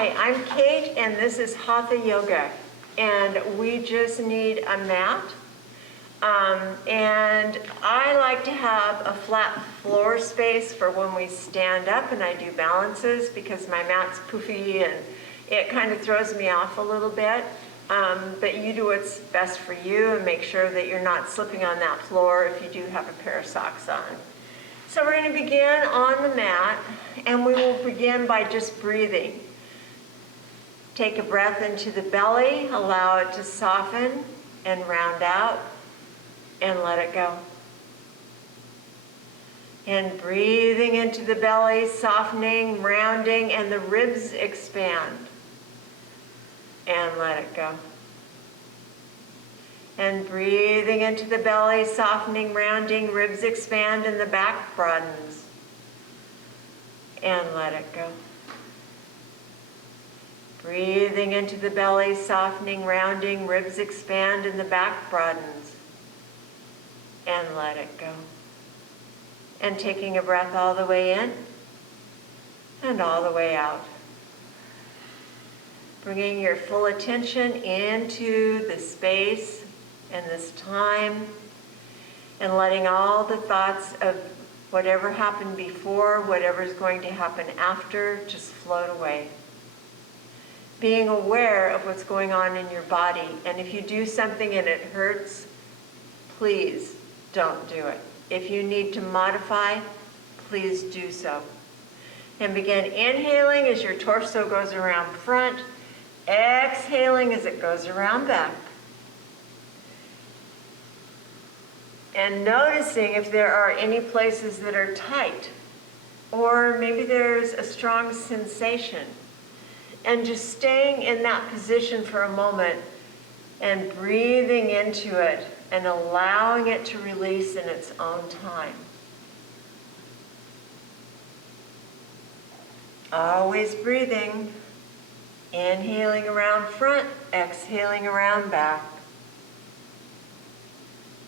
Hi, I'm Kate, and this is Hatha Yoga, and we just need a mat. And I like to have a flat floor space for when we stand up and I do balances, because my mat's poofy and it kind of throws me off a little bit. But you do what's best for you and make sure that you're not slipping on that floor if you do have a pair of socks on. So we're going to begin on the mat, and we will begin by just breathing. Take a breath into the belly, allow it to soften and round out, and let it go. And breathing into the belly, softening, rounding, and the ribs expand. And let it go. And breathing into the belly, softening, rounding, ribs expand, and the back broadens. And let it go. Breathing into the belly, softening, rounding, ribs expand, and the back broadens. And let it go. And taking a breath all the way in and all the way out. Bringing your full attention into the space and this time, and letting all the thoughts of whatever happened before, whatever's going to happen after, just float away. Being aware of what's going on in your body, and if you do something and it hurts, please don't do it. If you need to modify, please do so. And begin inhaling as your torso goes around front, exhaling as it goes around back. And noticing if there are any places that are tight, or maybe there's a strong sensation. And just staying in that position for a moment and breathing into it and allowing it to release in its own time. Always breathing, inhaling around front, exhaling around back.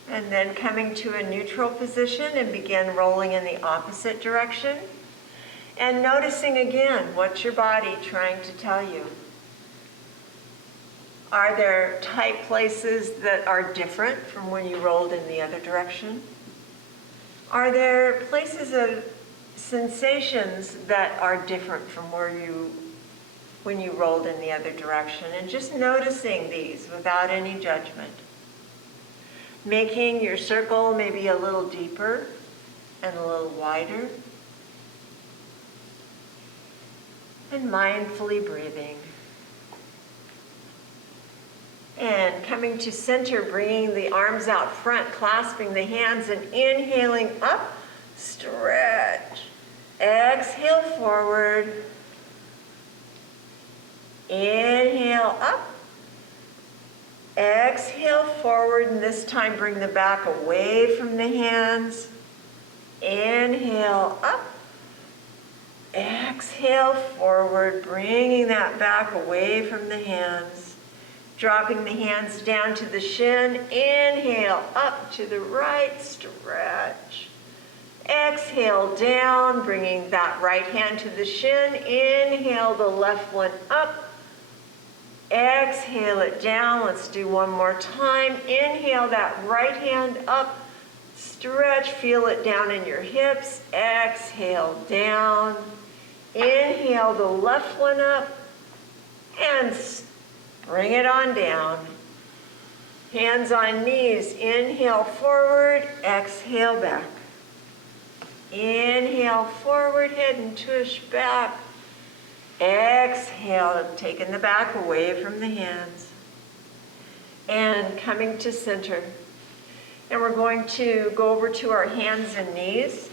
And then coming to a neutral position and begin rolling in the opposite direction. And noticing again, what's your body trying to tell you? Are there tight places that are different from when you rolled in the other direction? Are there places of sensations that are different from when you rolled in the other direction? And just noticing these without any judgment. Making your circle maybe a little deeper and a little wider. And mindfully breathing. And coming to center, bringing the arms out front, clasping the hands, and inhaling up, stretch. Exhale forward. Inhale up. Exhale forward, and this time bring the back away from the hands. Inhale up. Exhale forward, bringing that back away from the hands. Dropping the hands down to the shin. Inhale up to the right, stretch. Exhale down, bringing that right hand to the shin. Inhale the left one up. Exhale it down. Let's do one more time. Inhale that right hand up. Stretch, feel it down in your hips. Exhale down. Inhale the left one up. And bring it on down. Hands on knees. Inhale forward. Exhale back. Inhale forward, head and tush back. Exhale, taking the back away from the hands. And coming to center. And we're going to go over to our hands and knees.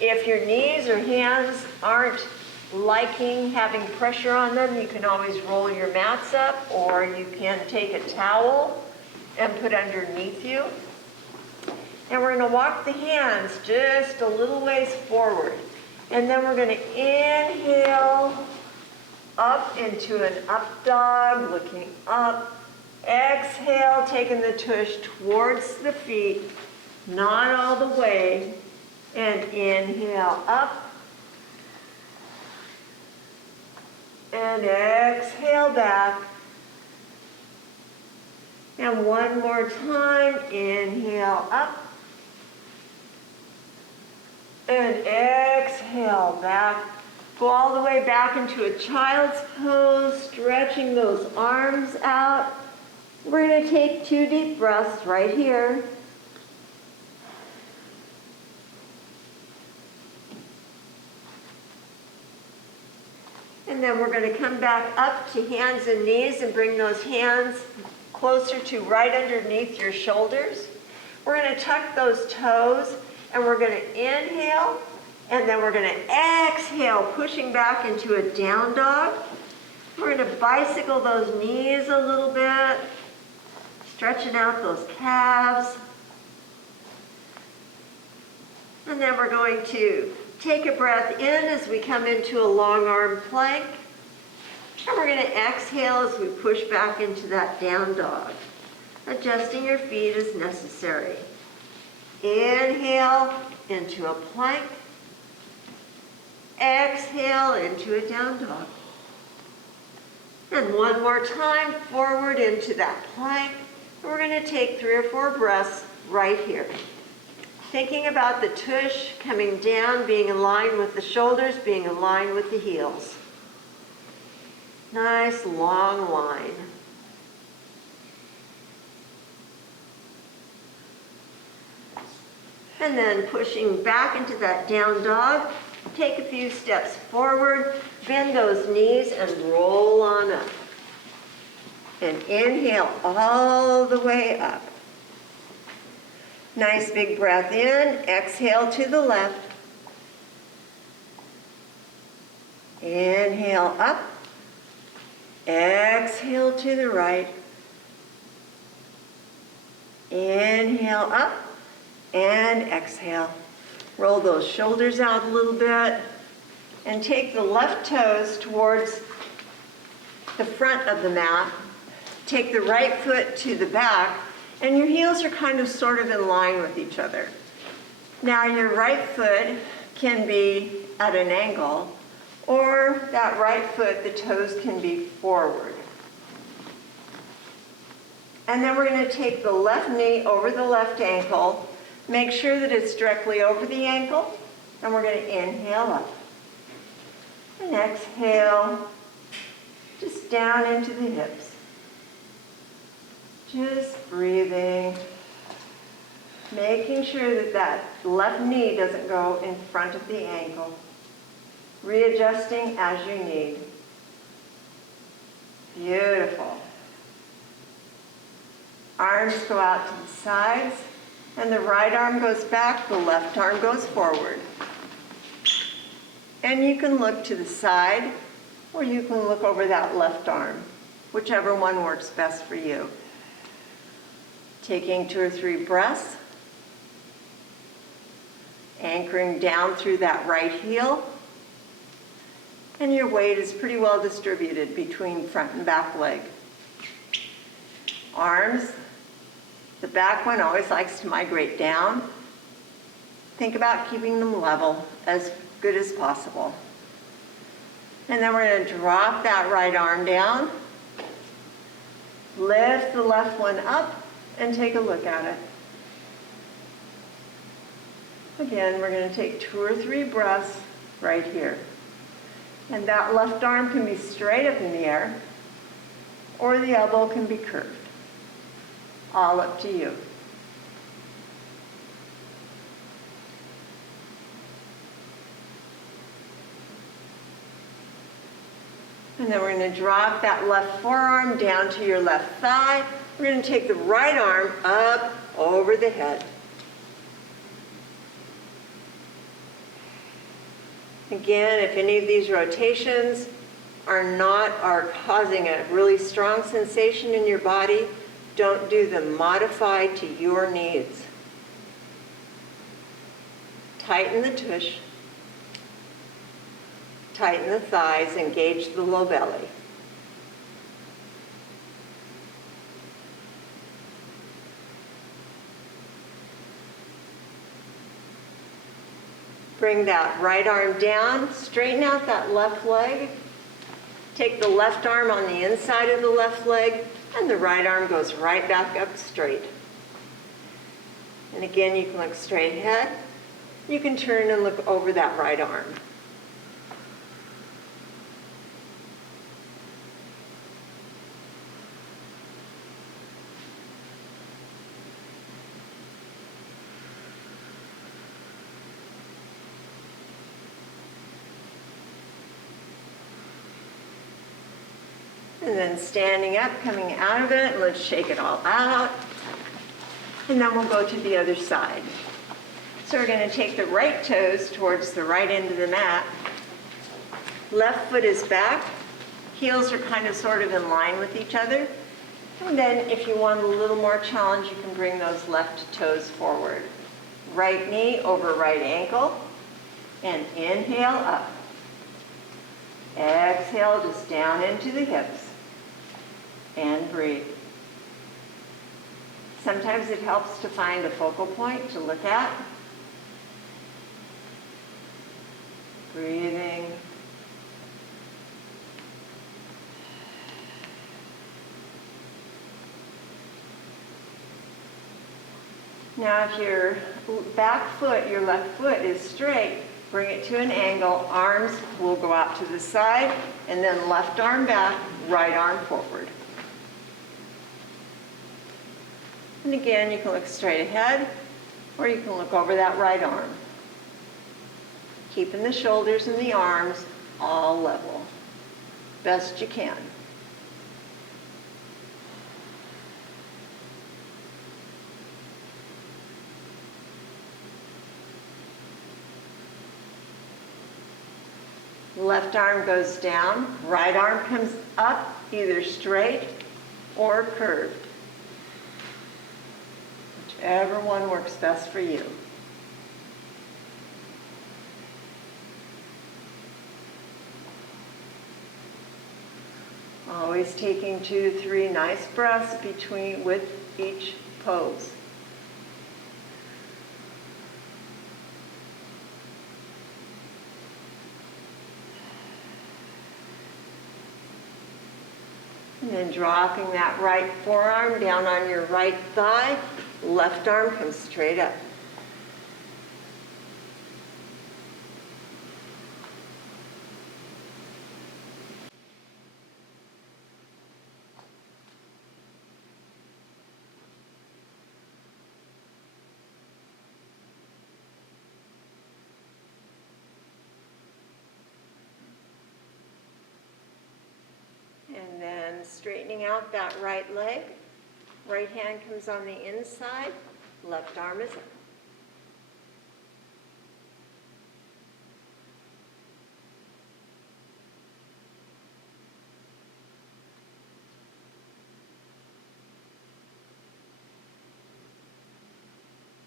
If your knees or hands aren't liking having pressure on them, you can always roll your mats up, or you can take a towel and put underneath you. And we're going to walk the hands just a little ways forward. And then we're going to inhale up into an up dog, looking up. Exhale, taking the tush towards the feet, not all the way. And inhale up. And exhale back. And one more time, inhale up. And exhale back. Go all the way back into a child's pose, stretching those arms out. We're going to take 2 deep breaths right here. And then we're going to come back up to hands and knees and bring those hands closer to right underneath your shoulders. We're going to tuck those toes and we're going to inhale and then we're going to exhale, pushing back into a down dog. We're going to bicycle those knees a little bit, stretching out those calves. And then we're going to take a breath in as we come into a long arm plank. And we're going to exhale as we push back into that down dog, adjusting your feet as necessary. Inhale into a plank. Exhale into a down dog. And one more time, forward into that plank. And we're going to take 3 or 4 breaths right here. Thinking about the tush coming down, being in line with the shoulders, being in line with the heels. Nice long line. And then pushing back into that down dog, take a few steps forward, bend those knees and roll on up. And inhale all the way up. Nice big breath in, exhale to the left. Inhale up, exhale to the right. Inhale up and exhale. Roll those shoulders out a little bit and take the left toes towards the front of the mat. Take the right foot to the back. And your heels are kind of sort of in line with each other. Now your right foot can be at an angle, or that right foot, the toes can be forward. And then we're going to take the left knee over the left ankle, make sure that it's directly over the ankle, and we're going to inhale up. And exhale, just down into the hips. Just breathing, making sure that that left knee doesn't go in front of the ankle. Readjusting as you need. Beautiful. Arms go out to the sides, and the right arm goes back, the left arm goes forward. And you can look to the side, or you can look over that left arm, whichever one works best for you. Taking 2 or 3 breaths, anchoring down through that right heel, and your weight is pretty well distributed between front and back leg. Arms, the back one always likes to migrate down. Think about keeping them level as good as possible. And then we're going to drop that right arm down, lift the left one up, and take a look at it. Again, we're going to take 2 or 3 breaths right here. And that left arm can be straight up in the air, or the elbow can be curved. All up to you. And then we're going to drop that left forearm down to your left thigh. We're going to take the right arm up over the head. Again, if any of these rotations are causing a really strong sensation in your body, don't do them. Modify to your needs. Tighten the tush. Tighten the thighs, engage the low belly. Bring that right arm down, straighten out that left leg, Take the left arm on the inside of the left leg, and the right arm goes right back up straight. And again, you can look straight ahead. You can turn and look over that right arm. And then standing up, coming out of it, let's shake it all out. And then we'll go to the other side. So we're going to take the right toes towards the right end of the mat. Left foot is back. Heels are kind of sort of in line with each other. And then if you want a little more challenge, you can bring those left toes forward. Right knee over right ankle. And inhale up. Exhale just down into the hips. And breathe. Sometimes it helps to find a focal point to look at. Breathing. Now if your back foot, your left foot is straight, bring it to an angle. Arms will go out to the side, and then left arm back, right arm forward. And again, you can look straight ahead, or you can look over that right arm. Keeping the shoulders and the arms all level, best you can. Left arm goes down, right arm comes up, either straight or curved. Whichever one works best for you. Always taking 2 to 3 nice breaths with each pose. And then dropping that right forearm down on your right thigh, left arm comes straight up. And then straightening out that right leg. Right hand comes on the inside, left arm is up.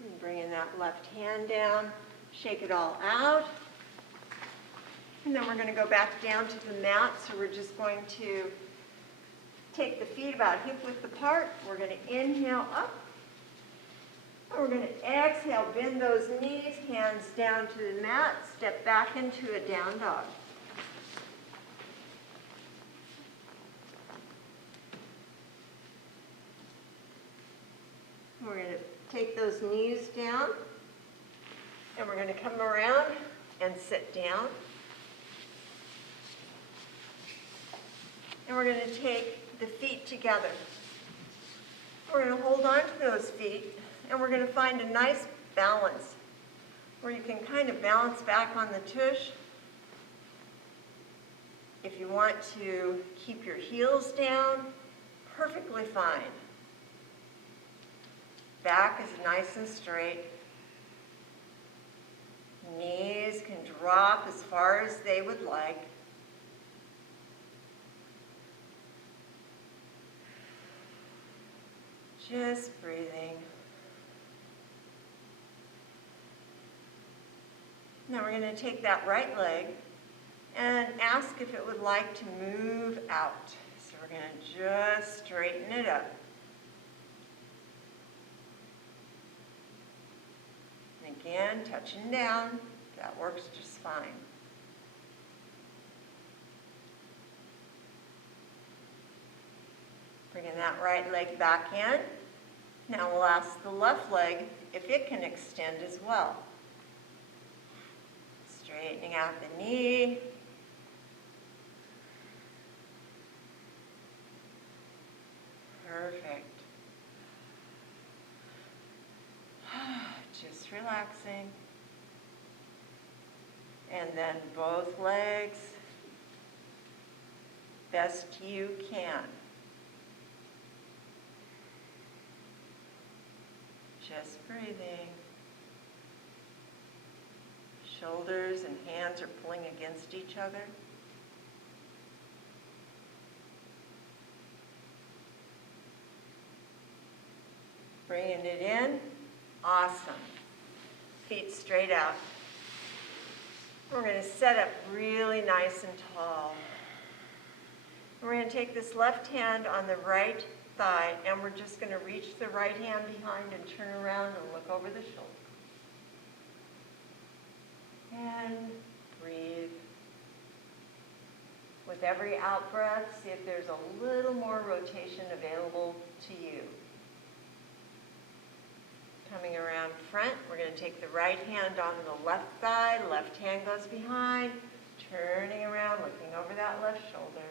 And bringing that left hand down, shake it all out. And then we're going to go back down to the mat, so we're just going to take the feet about hip-width apart. We're going to inhale up. And we're going to exhale, bend those knees, hands down to the mat, step back into a down dog. We're going to take those knees down, and we're going to come around and sit down. And we're going to take the feet together. We're going to hold on to those feet, and we're going to find a nice balance where you can kind of balance back on the tush. If you want to keep your heels down, perfectly fine. Back is nice and straight. Knees can drop as far as they would like. Just breathing. Now we're going to take that right leg and ask if it would like to move out. So we're going to just straighten it up. And again, touching down. That works just fine. that right leg back in. Now we'll ask the left leg if it can extend as well. Straightening out the knee. Perfect. Just relaxing. And then both legs, best you can. Just breathing. Shoulders and hands are pulling against each other. Bringing it in. Awesome. Feet straight out. We're going to set up really nice and tall. We're going to take this left hand on the right thigh, and we're just going to reach the right hand behind and turn around and look over the shoulder. And breathe. With every out breath, see if there's a little more rotation available to you. Coming around front, we're going to take the right hand on the left thigh, left hand goes behind, turning around, looking over that left shoulder.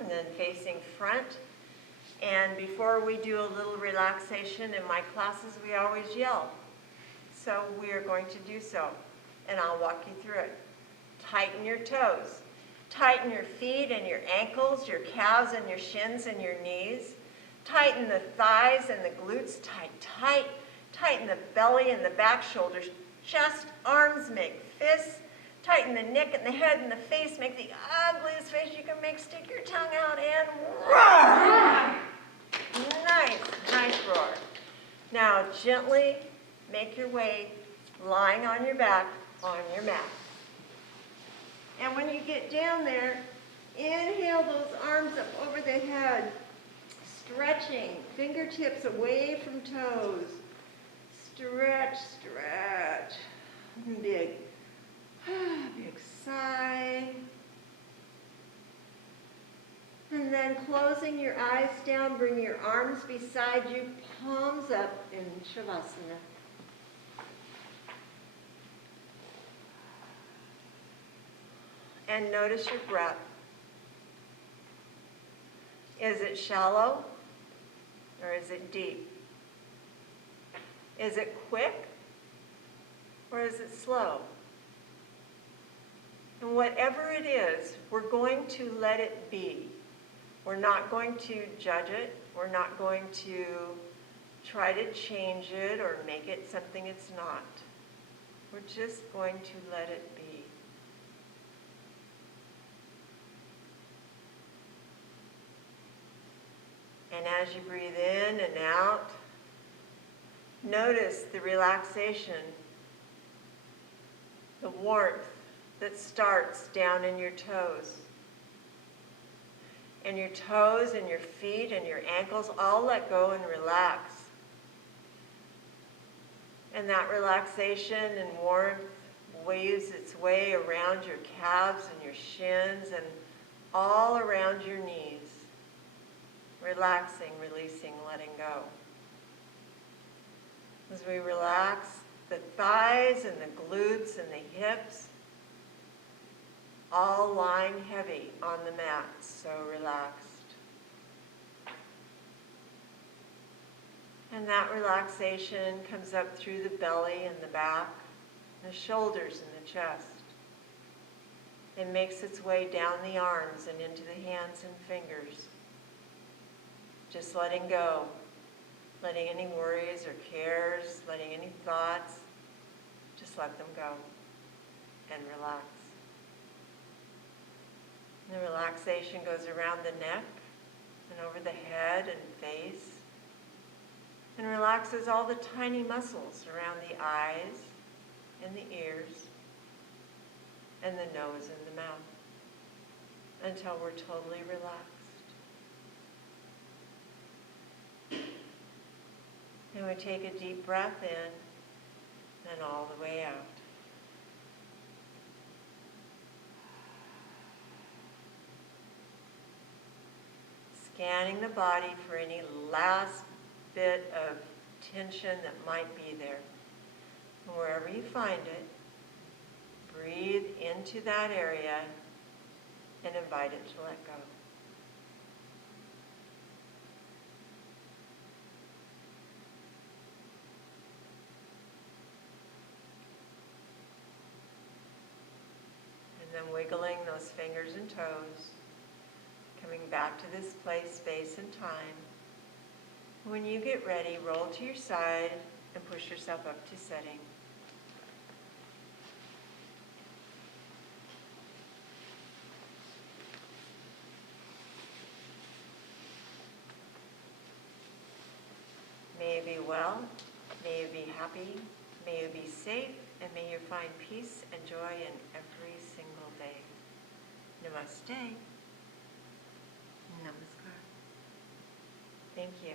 And then facing front. And before we do a little relaxation in my classes, we always yell. So we are going to do so, and I'll walk you through it. Tighten your toes. Tighten your feet and your ankles, your calves and your shins and your knees. Tighten the thighs and the glutes, tight. Tighten the belly and the back shoulders, chest, arms, make fists. Tighten the neck and the head and the face, make the ugliest face you can make. Stick your tongue out and roar. Nice roar. Now gently make your way lying on your back on your mat. And when you get down there, inhale those arms up over the head, stretching, fingertips away from toes. Stretch. Big sigh. And then closing your eyes down, bring your arms beside you, palms up in Shavasana. And notice your breath. Is it shallow or is it deep? Is it quick or is it slow? And whatever it is, we're going to let it be. We're not going to judge it. We're not going to try to change it or make it something it's not. We're just going to let it be. And as you breathe in and out, notice the relaxation, the warmth that starts down in your toes. And your toes and your feet and your ankles all let go and relax. And that relaxation and warmth waves its way around your calves and your shins and all around your knees. Relaxing, releasing, letting go. As we relax the thighs and the glutes and the hips, all lying heavy on the mat, so relaxed. And that relaxation comes up through the belly and the back, the shoulders and the chest. It makes its way down the arms and into the hands and fingers. Just letting go, letting any worries or cares, letting any thoughts, just let them go and relax. And the relaxation goes around the neck and over the head and face and relaxes all the tiny muscles around the eyes and the ears and the nose and the mouth until we're totally relaxed. And we take a deep breath in and all the way out. Scanning the body for any last bit of tension that might be there. And wherever you find it, breathe into that area and invite it to let go. And then wiggling those fingers and toes, coming back to this place, space, and time. When you get ready, roll to your side and push yourself up to setting. May you be well, may you be happy, may you be safe, and may you find peace and joy in every single day. Namaste. Namaskar. Thank you.